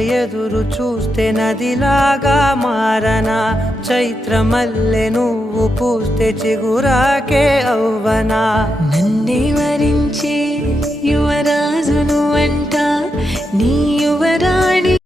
ఎదురు చూస్తే నదిలాగా మారనా, చైత్రమల్లె నువ్వు పూస్తే చిగురాకే అవ్వనా. నన్నే వరించే యువరాజును అంట నీ యువరాణి